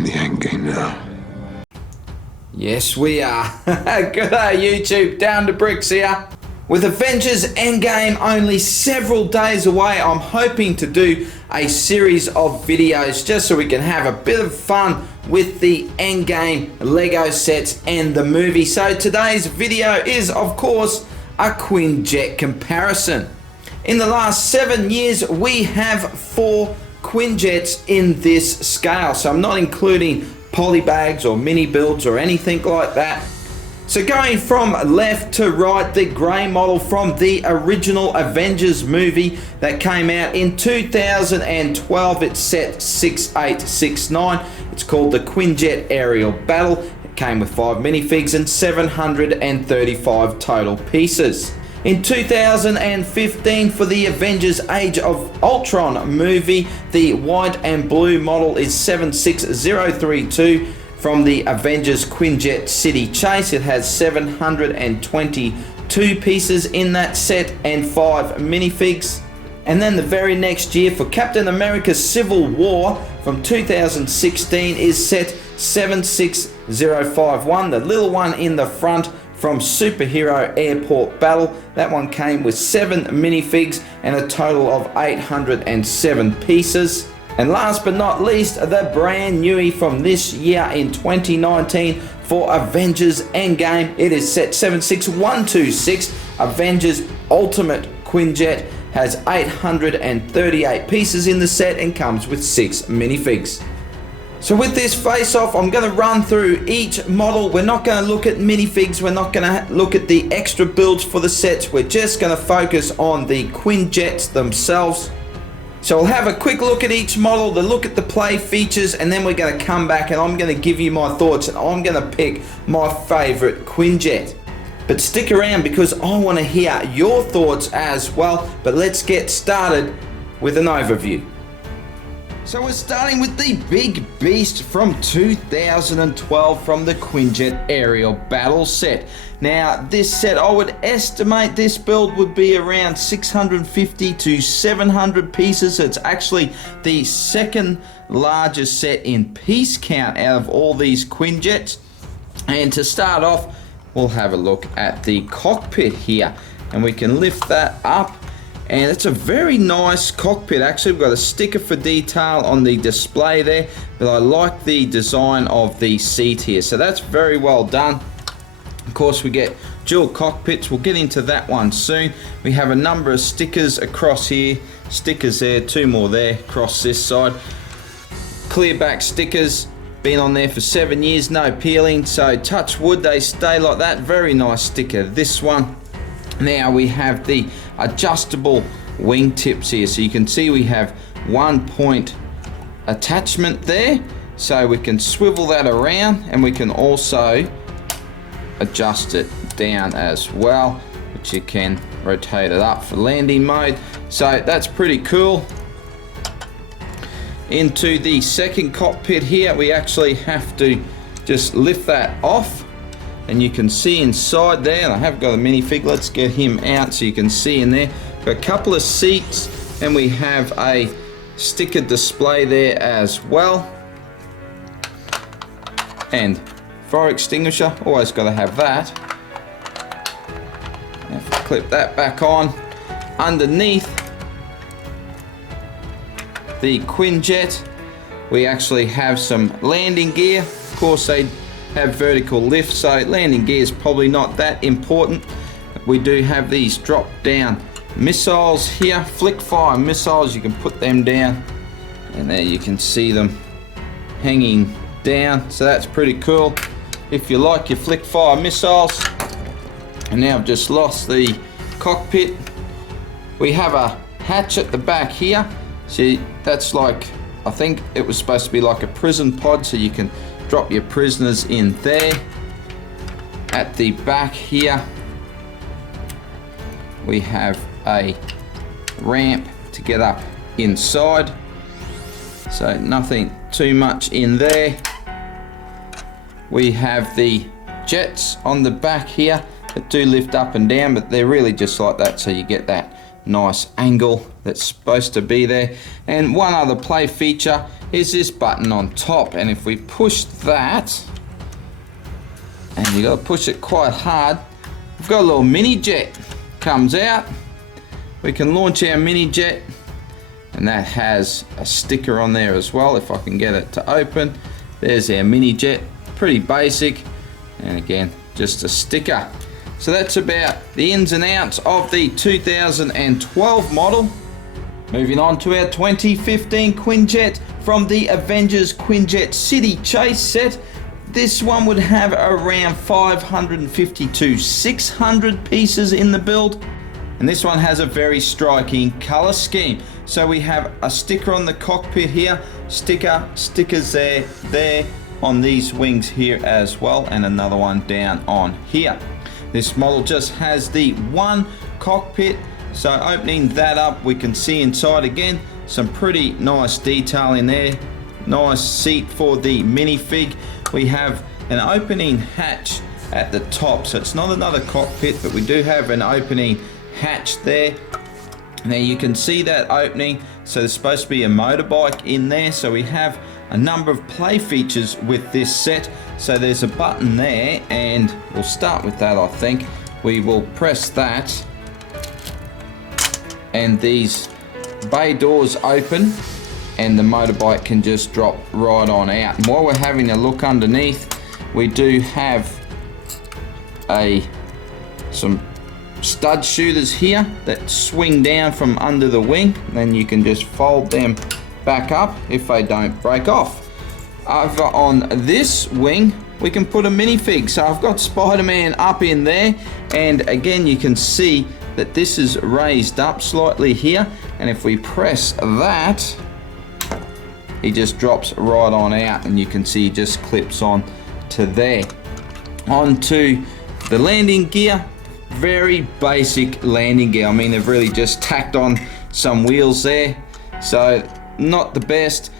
in the endgame now. Yes, we are. G'day YouTube, Down to Bricks here. With Avengers Endgame only several days away, I'm hoping to do a series of videos just so we can have a bit of fun with the Endgame Lego sets and the movie. So today's video is, of course, a Quinjet comparison. In the last 7 years, we have 4 Quinjets in this scale. So I'm not including polybags or mini builds or anything like that. So going from left to right, the grey model from the original Avengers movie that came out in 2012, it's set 6869. It's called the Quinjet Aerial Battle. It came with 5 minifigs and 735 total pieces. In 2015, for the Avengers Age of Ultron movie, the white and blue model is 76032 from the Avengers Quinjet City Chase. It has 722 pieces in that set and 5 minifigs. And then the very next year for Captain America Civil War from 2016 is set 76051, the little one in the front from Superhero Airport Battle. That one came with 7 minifigs and a total of 807 pieces. And last but not least, the brand newie from this year in 2019 for Avengers Endgame. It is set 76126. Avengers Ultimate Quinjet has 838 pieces in the set and comes with 6 minifigs. So with this face-off, I'm going to run through each model. We're not going to look at minifigs. We're not going to look at the extra builds for the sets. We're just going to focus on the Quinjets themselves. So I'll have a quick look at each model, the look at the play features, and then we're going to come back and I'm going to give you my thoughts and I'm going to pick my favorite Quinjet. But stick around because I want to hear your thoughts as well. But let's get started with an overview. So we're starting with the big beast from 2012 from the Quinjet Aerial Battle set. Now this set, I would estimate this build would be around 650 to 700 pieces. So it's actually the second largest set in piece count out of all these Quinjets. And to start off, we'll have a look at the cockpit here and we can lift that up. And it's a very nice cockpit. Actually, we've got a sticker for detail on the display there, but I like the design of the seat here. So that's very well done. Of course, we get dual cockpits. We'll get into that one soon. We have a number of stickers across here. Stickers there, 2 more there across this side. Clear back stickers. Been on there for 7 years, no peeling. So touch wood, they stay like that. Very nice sticker, this one. Now we have the adjustable wing tips here. So you can see we have 1-point attachment there. So we can swivel that around and we can also adjust it down as well, which you can rotate it up for landing mode. So that's pretty cool. Into the second cockpit here, we actually have to just lift that off. And you can see inside there, and I have got a minifig, let's get him out so you can see in there. Got a couple of seats and we have a sticker display there as well. And fire extinguisher, always got to have that. Have to clip that back on. Underneath the Quinjet, we actually have some landing gear. Of course, they have vertical lift, so landing gear is probably not that important. We do have these drop down missiles here, flick fire missiles. You can put them down and there you can see them hanging down, so that's pretty cool if you like your flick fire missiles. And now I've just lost the cockpit. We have a hatch at the back here. See, that's like, I think it was supposed to be like a prison pod, so you can drop your prisoners in there. At the back here, we have a ramp to get up inside. So nothing too much in there. We have the jets on the back here that do lift up and down, but they're really just like that, so you get that nice angle that's supposed to be there. And one other play feature is this button on top, and if we push that, and you got to push it quite hard, we've got a little mini jet comes out. We can launch our mini jet, and that has a sticker on there as well. If I can get it to open, there's our mini jet. Pretty basic, and again, just a sticker. So that's about the ins and outs of the 2012 model. Moving on to our 2015 Quinjet from the Avengers Quinjet City Chase set. This one would have around 550 to 600 pieces in the build. And this one has a very striking color scheme. So we have a sticker on the cockpit here, stickers there on these wings here as well, and another one down on here. This model just has the one cockpit, so opening that up we can see inside again some pretty nice detail in there. Nice seat for the minifig. We have an opening hatch at the top, so it's not another cockpit, but we do have an opening hatch there. Now you can see that opening, so there's supposed to be a motorbike in there. So we have a number of play features with this set. So there's a button there, and we'll start with that. I think we will press that, and these bay doors open, and the motorbike can just drop right on out. And while we're having a look underneath, we do have some stud shooters here that swing down from under the wing, then you can just fold them back up if they don't break off. Over on this wing we can put a minifig, so I've got Spider-Man up in there, and again you can see that this is raised up slightly here, and if we press that, he just drops right on out, and you can see he just clips on to there. Onto the landing gear. Very basic landing gear. I mean, they've really just tacked on some wheels there, so not the best.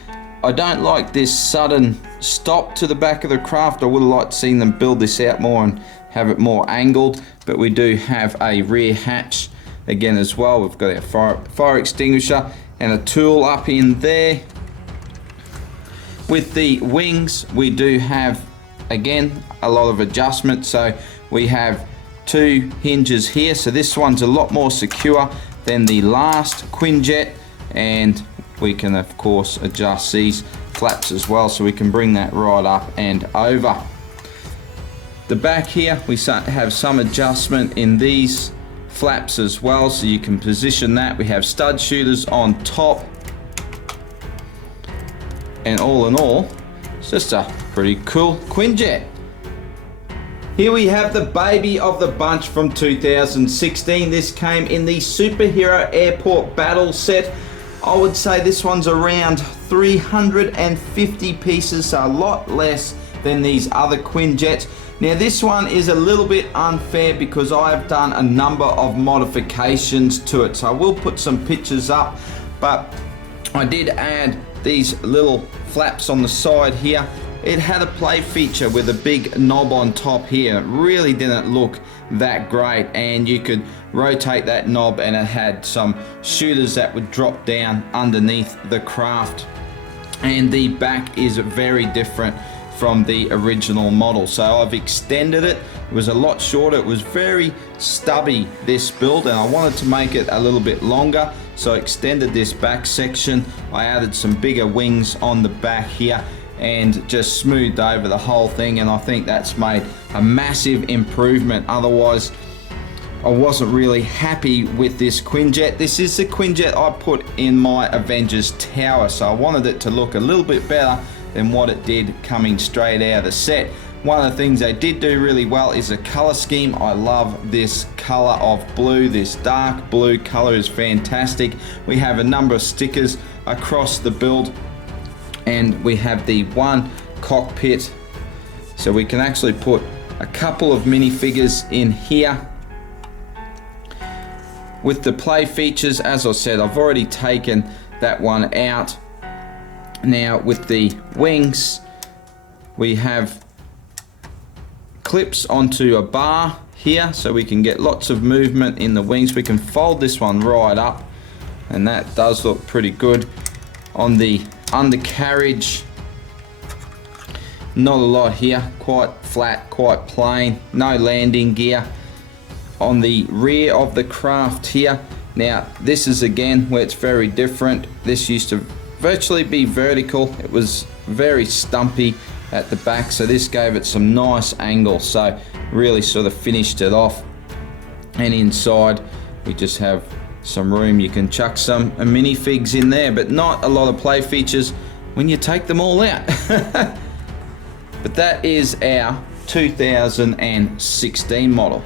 I don't like this sudden stop to the back of the craft. I would have liked seeing them build this out more and have it more angled, but we do have a rear hatch again as well. We've got our fire extinguisher and a tool up in there. With the wings, we do have again a lot of adjustment. So we have two hinges here, so this one's a lot more secure than the last Quinjet, and we can of course adjust these flaps as well, so we can bring that right up and over. The back here we have some adjustment in these flaps as well, so you can position that. We have stud shooters on top, and all in all, it's just a pretty cool Quinjet. Here we have the baby of the bunch from 2016. This came in the Superhero Airport Battle set. I would say this one's around 350 pieces, so a lot less than these other Quinjets. Now this one is a little bit unfair because I have done a number of modifications to it, so I will put some pictures up, but I did add these little flaps on the side here. It had a play feature with a big knob on top here. It really didn't look that great, and you could rotate that knob and it had some shooters that would drop down underneath the craft. And the back is very different from the original model, so I've extended it. It was a lot shorter. It was very stubby, this build, and I wanted to make it a little bit longer, so I extended this back section. I added some bigger wings on the back here and just smoothed over the whole thing, and I think that's made a massive improvement. Otherwise, I wasn't really happy with this Quinjet. This is the Quinjet I put in my Avengers Tower, so I wanted it to look a little bit better than what it did coming straight out of the set. One of the things they did do really well is the color scheme. I love this color of blue. This dark blue color is fantastic. We have a number of stickers across the build, and we have the one cockpit, so we can actually put a couple of minifigures in here. With the play features, as I said, I've already taken that one out. Now with the wings, we have clips onto a bar here so we can get lots of movement in the wings. We can fold this one right up, and that does look pretty good. On the undercarriage, not a lot here, quite flat, quite plain, no landing gear. On the rear of the craft here, now this is again where it's very different. This used to virtually be vertical. It was very stumpy at the back, so this gave it some nice angle, so really sort of finished it off. And inside we just have some room. You can chuck some minifigs in there, but not a lot of play features when you take them all out. But that is our 2016 model.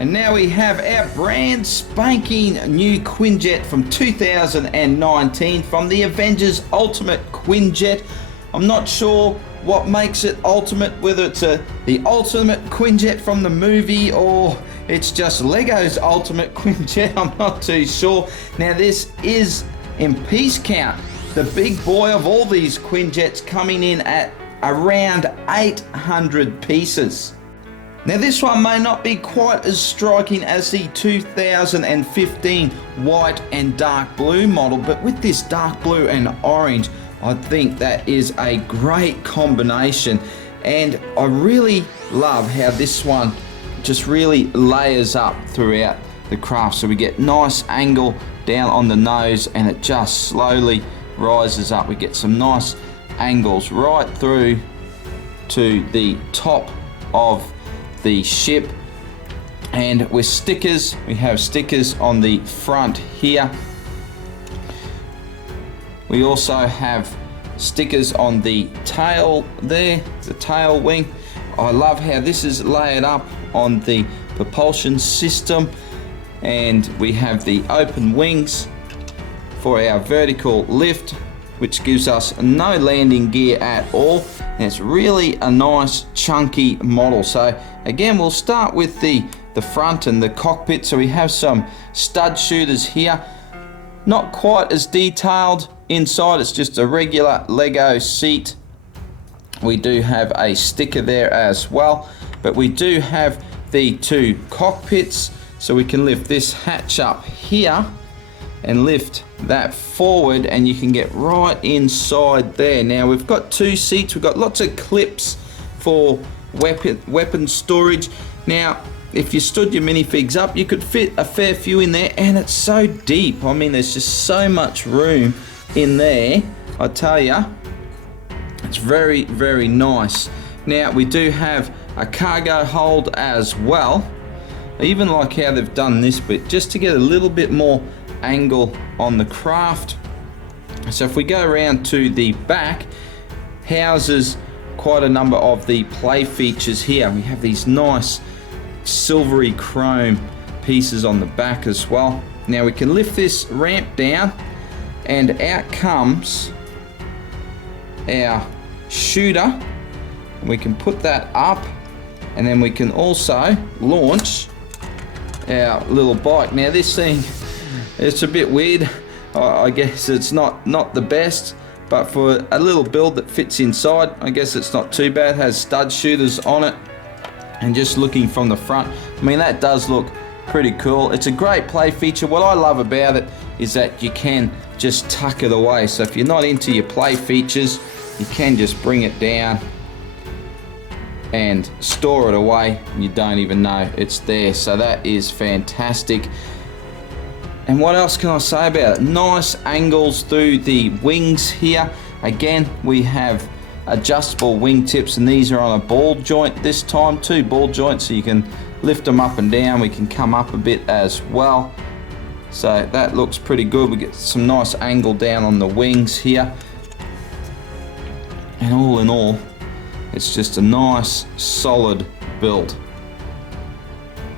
And now we have our brand spanking new Quinjet from 2019 from the Avengers Ultimate Quinjet. I'm not sure what makes it ultimate, whether it's the ultimate Quinjet from the movie or it's just Lego's ultimate Quinjet. I'm not too sure. Now this is in piece count the big boy of all these Quinjets, coming in at around 800 pieces. Now this one may not be quite as striking as the 2015 white and dark blue model, but with this dark blue and orange, I think that is a great combination. And I really love how this one just really layers up throughout the craft. So we get nice angle down on the nose and it just slowly rises up. We get some nice angles right through to the top of the ship. And with stickers, we have stickers on the front here. We also have stickers on the tail there, the tail wing. I love how this is layered up on the propulsion system, and we have the open wings for our vertical lift, which gives us no landing gear at all. And it's really a nice chunky model. So again, we'll start with the front and the cockpit. So we have some stud shooters here, not quite as detailed inside. It's just a regular Lego seat. We do have a sticker there as well, but we do have the two cockpits, so we can lift this hatch up here and lift that forward, and you can get right inside there. Now we've got two seats, we've got lots of clips for weapon storage. Now if you stood your minifigs up, you could fit a fair few in there, and it's so deep. I mean, there's just so much room in there, I tell you. It's very, very nice. Now we do have a cargo hold as well. I even like how they've done this bit, just to get a little bit more angle on the craft. So if we go around to the back, houses quite a number of the play features here. We have these nice silvery chrome pieces on the back as well. Now we can lift this ramp down, and out comes our shooter. We can put that up, and then we can also launch our little bike. Now this thing, it's a bit weird. I guess it's not the best, but for a little build that fits inside, I guess it's not too bad. It has stud shooters on it, and just looking from the front, I mean, that does look pretty cool. It's a great play feature. What I love about it is that you can just tuck it away. So if you're not into your play features, you can just bring it down and store it away, and you don't even know it's there. So that is fantastic. And what else can I say about it? Nice angles through the wings here. Again, we have adjustable wing tips, and these are on a ball joint this time, two ball joints, so you can lift them up and down. We can come up a bit as well, so that looks pretty good. We get some nice angle down on the wings here, and all in all, it's just a nice solid build.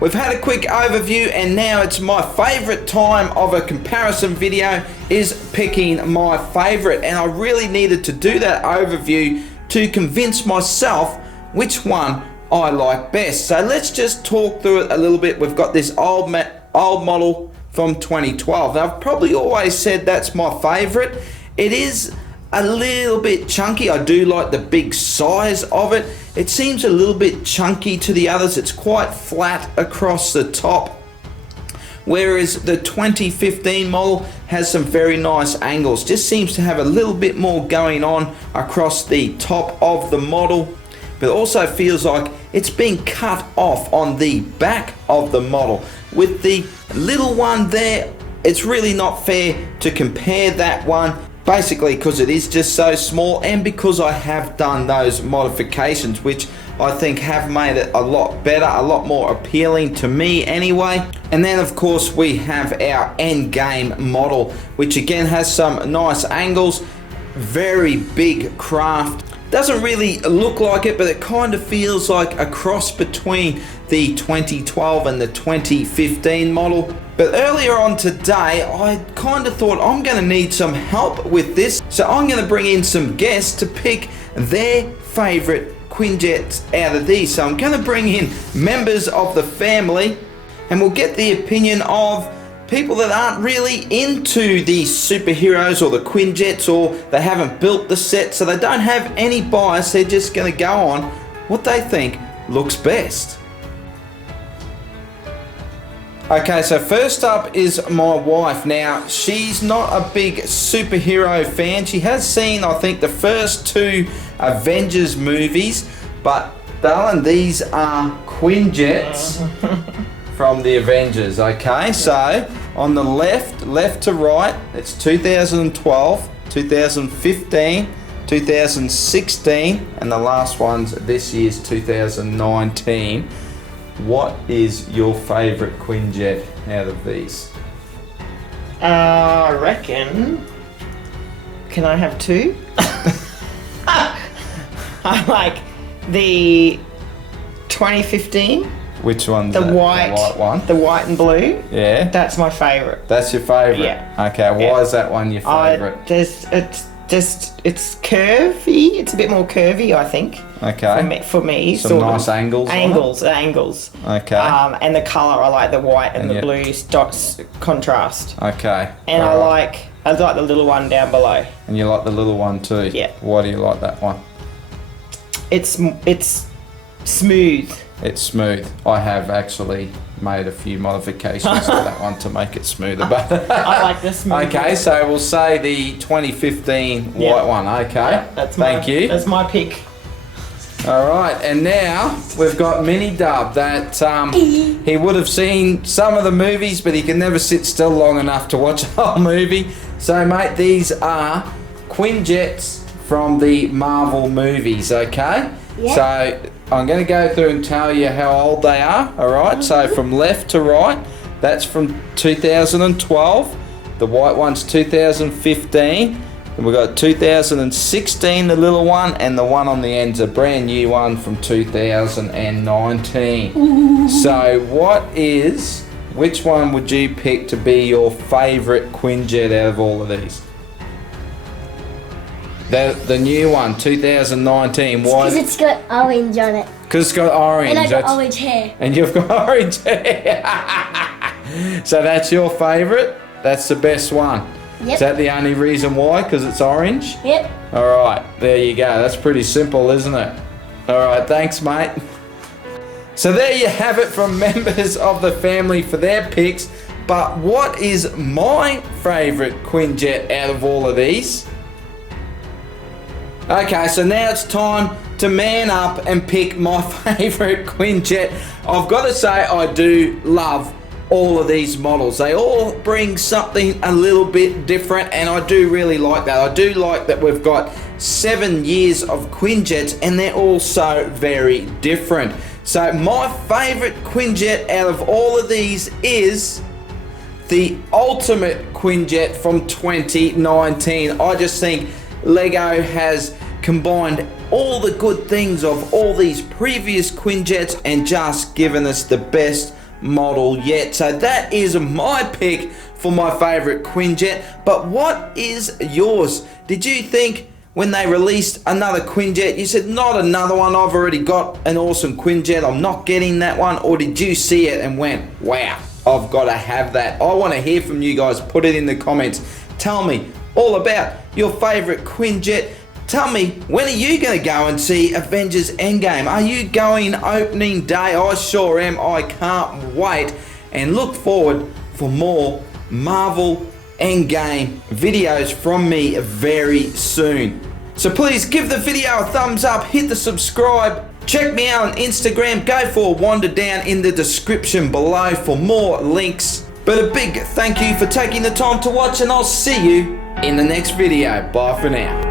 We've had a quick overview, and now it's my favorite time of a comparison video, is picking my favorite. And I really needed to do that overview to convince myself which one I like best. So let's just talk through it a little bit. We've got this old model from 2012. Now, I've probably always said that's my favorite. It is a little bit chunky. I do like the big size of it. It seems a little bit chunky to the others. It's quite flat across the top, whereas the 2015 model has some very nice angles. Just seems to have a little bit more going on across the top of the model, but it also feels like it's been cut off on the back of the model. With the little one there, it's really not fair to compare that one, basically because it is just so small, and because I have done those modifications which I think have made it a lot better, a lot more appealing to me anyway. And then of course we have our Endgame model, which again has some nice angles, very big craft. Doesn't really look like it, but it kind of feels like a cross between the 2012 and the 2015 model. But earlier on today, I kind of thought I'm going to need some help with this. So I'm going to bring in some guests to pick their favorite Quinjets out of these. So I'm going to bring in members of the family, and we'll get the opinion of people that aren't really into the superheroes or the Quinjets, or they haven't built the set, so they don't have any bias. They're just going to go on what they think looks best. Okay, so first up is my wife. Now, she's not a big superhero fan. She has seen, I think, the first 2 Avengers movies, but darling, these are Quinjets from the Avengers. Okay, so on the left to right, it's 2012, 2015, 2016, and the last one's this year's 2019. What is your favourite Quinjet out of these? I reckon. Can I have 2? I like the 2015. Which one's the that? white, the white one? The white and blue. Yeah. That's my favourite. That's your favourite? Yeah. Okay, why is that one your favourite? It's curvy. It's a bit more curvy, I think. Okay. For me. Some nice angles. Angles. Okay. And the colour, I like the white and the blue dots contrast. Okay. And I like the little one down below. And you like the little one too? Yeah. Why do you like that one? It's smooth. It's smooth. I have actually made a few modifications to that one to make it smoother. But I like the smooth. Okay, so we'll say the 2015 white one. Okay. Yeah, Thank you. That's my pick. All right, and now we've got Mini Dub that he would have seen some of the movies, but he can never sit still long enough to watch a whole movie. So, mate, these are Quinjets from the Marvel movies, okay? Yeah. So, I'm going to go through and tell you how old they are, all right? So, from left to right, that's from 2012. The white one's 2015. And we've got 2016, the little one, and the one on the end's a brand new one from 2019. Ooh. So which one would you pick to be your favourite Quinjet out of all of these? The new one, 2019. Why? Because it's got orange on it. Because it's got orange. And I got orange hair. And you've got orange hair. So that's your favourite? That's the best one? Yep. Is that the only reason why? Because it's orange? Yep. Alright, there you go. That's pretty simple, isn't it? Alright, thanks, mate. So there you have it from members of the family for their picks. But what is my favourite Quinjet out of all of these? Okay, so now it's time to man up and pick my favourite Quinjet. I've got to say, I do love all of these models. They all bring something a little bit different, and I do really like that. I do like that we've got 7 years of Quinjets, and they're all so very different. So my favourite Quinjet out of all of these is the Ultimate Quinjet from 2019. I just think Lego has combined all the good things of all these previous Quinjets and just given us the best model yet. So that is my pick for my favorite Quinjet. But what is yours? Did you think when they released another Quinjet, you said, not another one, I've already got an awesome Quinjet, I'm not getting that one? Or did you see it and went, wow, I've got to have that? I want to hear from you guys. Put it in the comments. Tell me all about your favourite Quinjet. Tell me, when are you going to go and see Avengers Endgame? Are you going opening day? I sure am. I can't wait and look forward for more Marvel Endgame videos from me very soon. So please give the video a thumbs up, hit the subscribe, check me out on Instagram, go for a wander down in the description below for more links. But a big thank you for taking the time to watch, and I'll see you in the next video. Bye for now.